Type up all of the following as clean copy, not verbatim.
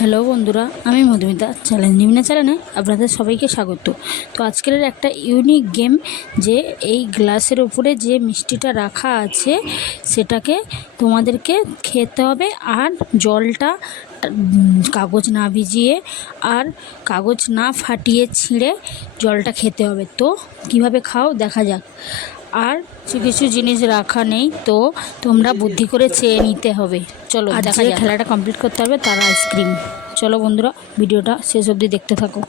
হ্যালো বন্ধুরা, আমি মধুমিতা চ্যালেঞ্জ নিম্নে চ্যানেলে আপনাদের সবাইকে স্বাগত। তো আজকের একটা ইউনিক গেম, যে এই গ্লাসের উপরে যে মিষ্টিটা রাখা আছে সেটাকে তোমাদেরকে খেতে হবে, আর জলটা কাগজ না ভিজিয়ে আর কাগজ না ফাটিয়ে ছিঁড়ে জলটা খেতে হবে। তো কিভাবে খাও দেখা যাক। আর কিছু কিছু জিনিস রাখা নেই, তো তোমরা বুদ্ধি করে চেয়ে নিতে হবে। চলো দেখা যাক। খেলাটা কমপ্লিট করতে হবে, তার আইসক্রিম। চলো বন্ধুরা, ভিডিওটা শেষ অবধি দেখতে থাকো।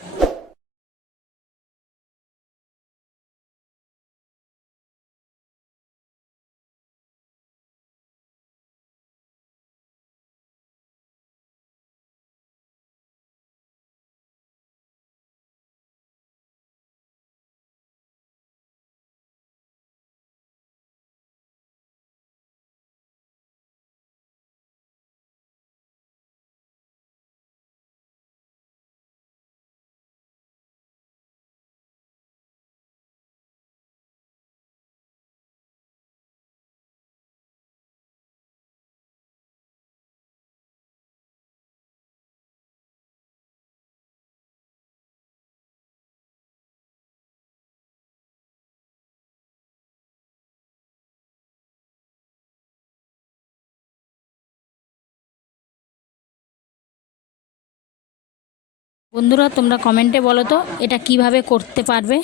বন্ধুরা, তোমরা কমেন্টে বলো তো এটা কিভাবে করতে পারবে।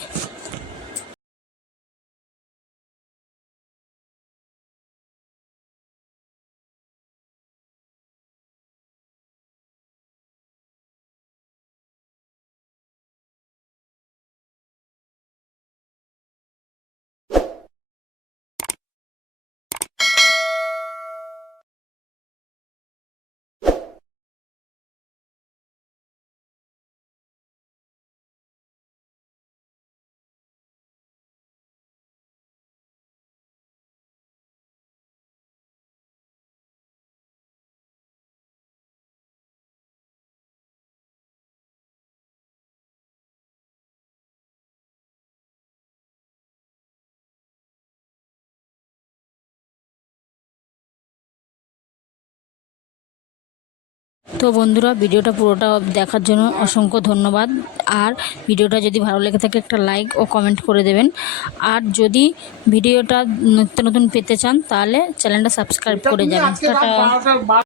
তো বন্ধুরা, ভিডিওটা পুরোটা দেখার জন্য অসংখ্য ধন্যবাদ। আর ভিডিওটা যদি ভালো লেগে থাকে একটা লাইক ও কমেন্ট করে দেবেন। আর যদি ভিডিওটা নিত্য নতুন পেতে চান তাহলে চ্যানেলটা সাবস্ক্রাইব করে যাবেন। টাটা।